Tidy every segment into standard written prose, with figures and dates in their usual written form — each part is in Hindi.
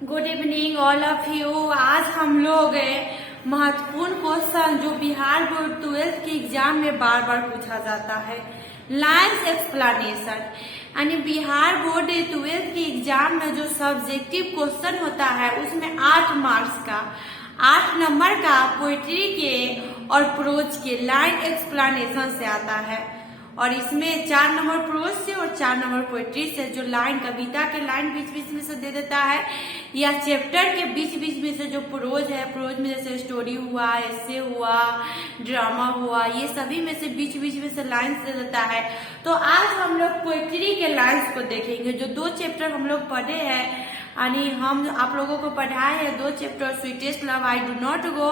Good evening all of you. आज हम लोग महत्वपूर्ण क्वेश्चन जो बिहार बोर्ड 12th के एग्जाम में बार बार पूछा जाता है, लाइन्स एक्सप्लेनेशन, यानी बिहार बोर्ड 12th के एग्जाम में जो सब्जेक्टिव क्वेश्चन होता है उसमें 8 मार्क्स का 8 नंबर का पोइट्री के और प्रोज के लाइन एक्सप्लेनेशन से आता है। और इसमें 4 नंबर प्रोज से और 4 नंबर पोइट्री से, जो लाइन कविता के लाइन बीच बीच में से दे देता है या चैप्टर के बीच बीच में से जो प्रोज है, प्रोज में जैसे स्टोरी हुआ, एसे हुआ, ड्रामा हुआ, ये सभी में से बीच बीच में से लाइन्स दे देता है। तो आज हम लोग पोइट्री के लाइन्स को देखेंगे। जो 2 चैप्टर हम लोग पढ़े हैं, यानी हम आप लोगों को पढ़ाए हैं 2 chapter, sweetest love I do not गो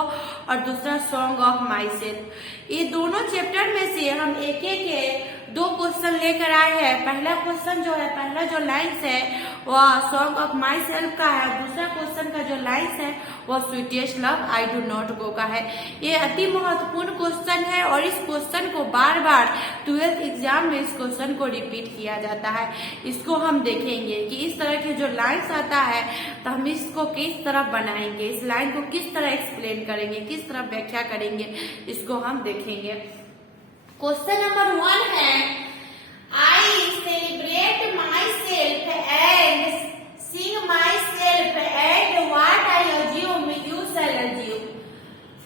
और दूसरा सॉन्ग ऑफ माई सेल्फ। ये दोनों चैप्टर में से हम एक एक 2 क्वेश्चन लेकर आए हैं। पहला क्वेश्चन जो है, पहला जो लाइन्स है वह सॉन्ग ऑफ माई सेल्फ का है, दूसरा क्वेश्चन का जो लाइन्स है वह sweetest love I do not गो का है। ये अति महत्वपूर्ण क्वेश्चन है और इस क्वेश्चन को बार बार 12th एग्जाम में इस क्वेश्चन को रिपीट किया जाता है। इसको हम देखेंगे कि इस तरह के जो लाइन्स आता है तो हम इसको किस तरह बनाएंगे, इस लाइन को किस तरह एक्सप्लेन करेंगे, किस तरह व्याख्या करेंगे, इसको हम देखेंगे। क्वेश्चन नंबर 1 है, I celebrate myself and sing myself and what I assume you shall assume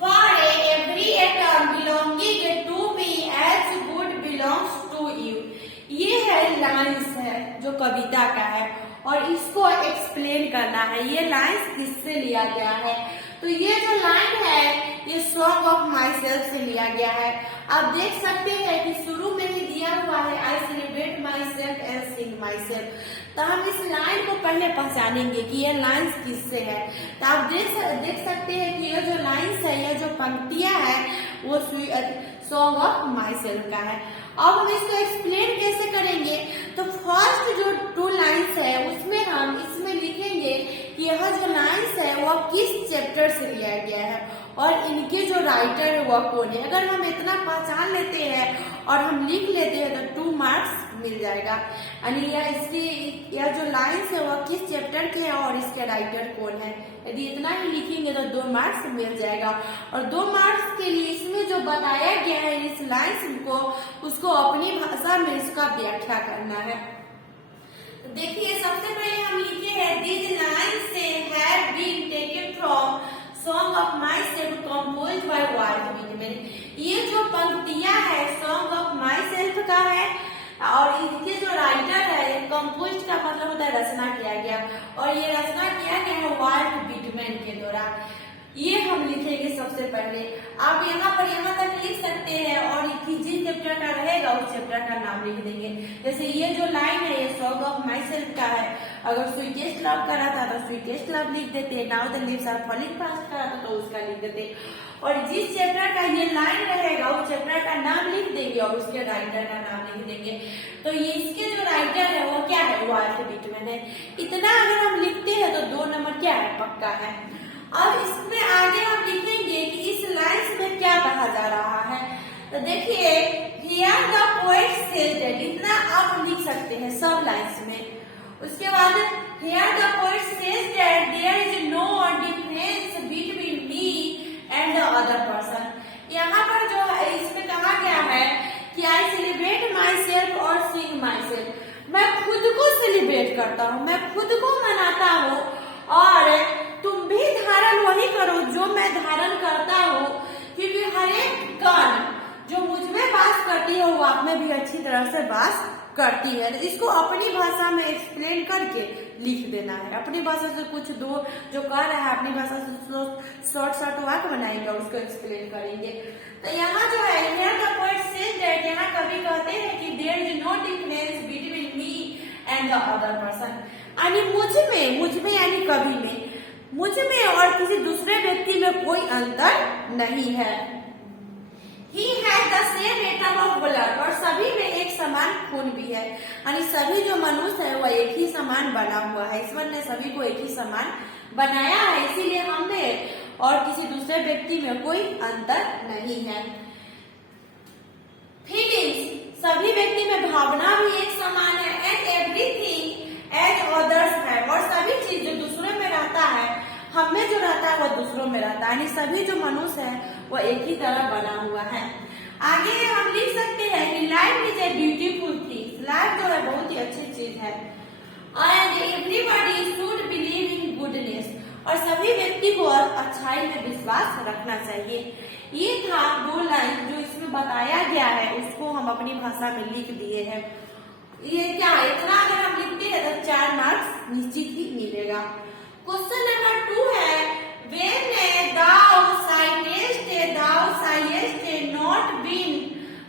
for every atom belonging to me as good belongs to you. ये है लाइन्स है जो कविता का है और इसको एक्सप्लेन करना है। ये लाइन्स किससे लिया गया है? तो ये जो लाइन है ये सॉन्ग ऑफ माई सेल्फ से लिया गया है। आप देख सकते हैं कि शुरू में ही दिया हुआ है I celebrate myself and sing my self. तो हम इस लाइन को पहले पहचानेंगे कि ये लाइन्स किससे है। तो आप देख सकते हैं कि ये जो लाइन्स है, ये जो पंक्तियां है वो सॉन्ग ऑफ माई सेल्फ का है। अब हम इसको एक्सप्लेन कैसे करेंगे? तो फर्स्ट जो 2 लाइन्स है उसमें हम इसमें लिखेंगे कि यह जो लाइन्स है वह किस चैप्टर से लिया गया है और इनके जो राइटर है वह कौन है। अगर हम इतना पहचान लेते हैं और हम लिख लेते हैं तो 2 मार्क्स मिल जाएगा। यानी यह जो लाइन्स है वह किस चैप्टर के है और इसके राइटर कौन है। यदि इतना ही लिखेंगे तो 2 मार्क्स मिल जाएगा। और 2 मार्क्स के लिए इसमें जो बताया गया है इस लाइन्स को, उसको अपनी भाषा में इसका व्याख्या करना है। देखिए, सबसे पहले हम लिखे हैं these lines have been taken from song of myself composed by Walt Whitman. ये जो पंक्तियां है सॉन्ग ऑफ माई सेल्फ का है और इनके जो राइटर है, कंपोज्ड का मतलब होता है रचना किया गया और ये रचना किया गया है वाल्ट व्हिटमैन के द्वारा। ये हम लिखेंगे सबसे पहले। आप यहाँ तक लिख सकते हैं और जिस चैप्टर का रहेगा उस चैप्टर का नाम लिख देंगे। जैसे ये जो लाइन है ये सॉन्ग ऑफ माई सेल्फ का है, अगर स्वीटेस्ट लव का रहता तो स्वीटेस्ट लव लिख देते, now the leaves are falling fast का रहता तो उसका लिख देते। और जिस चैप्टर का ये लाइन रहेगा उस चैप्टर का नाम लिख देंगे और उसके राइटर का नाम लिख देंगे। तो ये इसके जो राइटर है वो क्या है? वाल्ट व्हिटमैन है। इतना अगर हम लिखते हैं तो 2 नंबर क्या है? पक्का है। अब इसमें आगे हम लिखेंगे कि इस लाइन्स में क्या कहा जा रहा है। तो देखिए, here the poet says that, इतना आप लिख सकते हैं सब लाइन्स में। उसके बाद here the poet says that there is no difference between me and the other person. यहाँ पर जो है इसमें कहा गया है कि आई सेलिब्रेट माई सेल्फ और सिंग माई सेल्फ। मैं खुद को सेलिब्रेट करता हूँ, मैं खुद को मनाता हूँ और तुम भी धारण वही करो जो मैं धारण करता हूँ, क्योंकि हर एक कण जो मुझ में वास करती है वो आप में भी अच्छी तरह से वास करती है। इसको अपनी भाषा में एक्सप्लेन करके लिख देना है। अपनी भाषा से कुछ दो जो कह रहा है अपनी भाषा से शॉर्ट वाक्य बनाएंगे और उसको एक्सप्लेन करेंगे। तो यहाँ जो है here the poet says that, यहाँ कवि कहते हैं कि there is no difference between me and the other person. यानी मुझ में यानी कवि में, मुझ में और किसी दूसरे व्यक्ति में कोई अंतर नहीं है। He has the same atom of blood, और सभी में एक समान खून भी है। यानी सभी जो मनुष्य है वह एक ही समान बना हुआ है। ईश्वर ने सभी को एक ही समान बनाया है, इसीलिए हमें और किसी दूसरे व्यक्ति में कोई अंतर नहीं है। फीलिंग्स, सभी व्यक्ति में भावना भी एक समान है। एंड एवरीथिंग एज अदर्स है, और सभी चीज जो दूसरे में रहता यानी सभी जो मनुष्य है वो एक ही तरह बना हुआ है। आगे हम लिख सकते हैं कि life is a beautiful thing, life जो है बहुत ही अच्छी चीज है। And everybody should believe in goodness, और सभी व्यक्ति को अच्छाई में विश्वास रखना चाहिए। ये था 2 लाइन जो इसमें बताया गया है, उसको हम अपनी भाषा में लिख दिए हैं। ये क्या है, इतना अगर हम लिखते हैं तो 4 मार्क्स निश्चित ही मिलेगा। क्वेश्चन नंबर 2 है, when thou sighest not been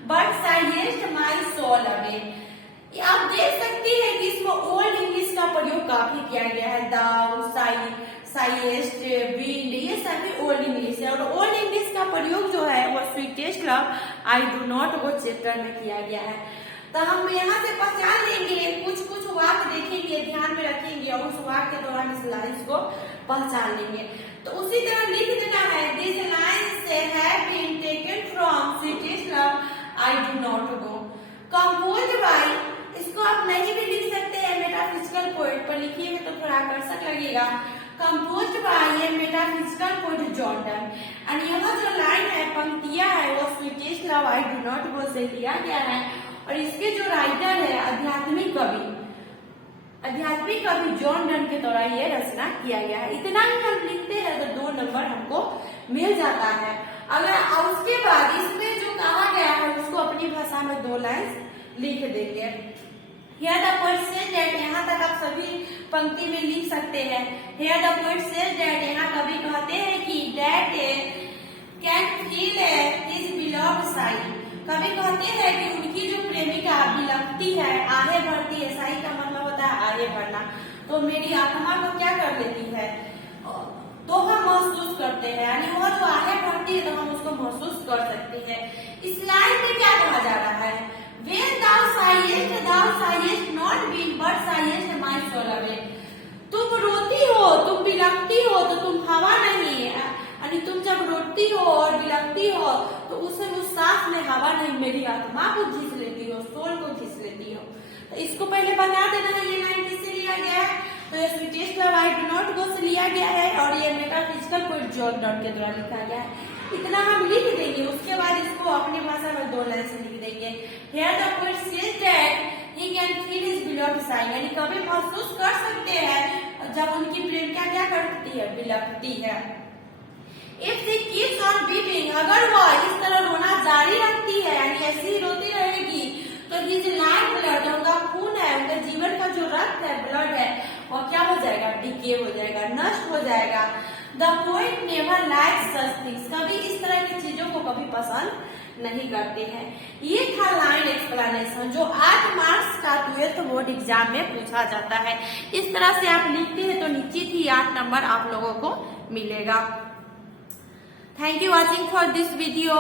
but sighest my soul away। आप देख सकते हैं कि इसमें ओल्ड इंग्लिश का प्रयोग काफी किया गया है। दाउ, साइएस्ट, विंड, ये सभी ओल्ड इंग्लिश है, और ओल्ड इंग्लिश का प्रयोग जो है वो sweetest love I do not वो चैप्टर में किया गया है। तो हम यहाँ से पहचान लेंगे, कुछ वाक्य देखेंगे, ध्यान में रखेंगे और उस वाक्य के दौरान इस लाइन्स को पहचान लेंगे। तो उसी तरह लिख देना है, this lines have been taken from sweetest love I do not go. Composed by, इसको आप नहीं भी लिख सकते हैं, मेटाफिजिकल पोएट पर लिखिएगा तो थोड़ा आकर्षक लगेगा। कंपोज्ड बाय ए मेटाफिजिकल पोएट जॉन डन। और यहाँ जो लाइन है, पंक्तियां है, वो sweetest love I do not गो से लिया गया है, और इसके जो राइटर है आध्यात्मिक कवि जॉन डन के द्वारा ये रचना किया गया है। इतना ही हम लिखते हैं तो 2 नंबर हमको मिल जाता है। अगर उसके बाद इसमें जो कहा गया है उसको अपनी भाषा में 2 लाइन लिख देंगे। Here the poet says that, यहाँ तक आप सभी पंक्ति में लिख सकते हैं। Here the poet says that, यहाँ कवि कहते हैं कि that can feel his beloved sigh। कवि कहते हैं कि उनकी जो प्रेमिका बिलखती है, आहे भरती है, साई का मतलब होता है आहे भरना, तो मेरी आत्मा को क्या कर लेती है, तो हम महसूस करते हैं, यानी वो जो आहे भरती है तो हम उसको महसूस कर सकते हैं। इस लाइन में क्या कहा जा रहा है, when thou sighest not been but sighest my soul away। तुम रोती हो, तुम बिलखती हो, तो तुम हवा नहीं, यानी तुम जब रोती हो और बिलखती हो तो उस सांस में हवा नहीं, मेरी आत्मा को खींच लेती हो, सोल को खींच लेती हो। तो इसको पहले बता देना है, ये लाइन किससे लिया गया है, तो ये sweetest love I do not गो से लिया गया है, और ये मेटाफिजिकल पोएट जॉन डन के द्वारा लिखा गया है। इतना हम लिख देंगे, उसके बाद इसको अपनी भाषा में 2 लाइन से लिख देंगे। Here the poet says that he can feel his beloved sigh, यानी कभी महसूस कर सकते हैं जब उनकी प्रेमिका क्या करती है, बिलखती है। If she keeps on weeping, अगर वो इस तरह रोना जारी रखती है, यानी ऐसी ही रोती रहेगी, तो his life blood, उनका खून है, उनके जीवन का जो रक्त है, ब्लड है, वो क्या हो जाएगा, डिके हो जाएगा, नष्ट हो जाएगा। The poet never likes such things, कभी इस तरह की चीजों को कभी पसंद नहीं करते हैं। ये था लाइन एक्सप्लेनेशन जो 8 मार्क्स का 12th बोर्ड एग्जाम में पूछा जाता है। इस तरह से आप लिखते हैं तो निश्चित ही 8 नंबर आप लोगों को मिलेगा। Thank you watching for this video.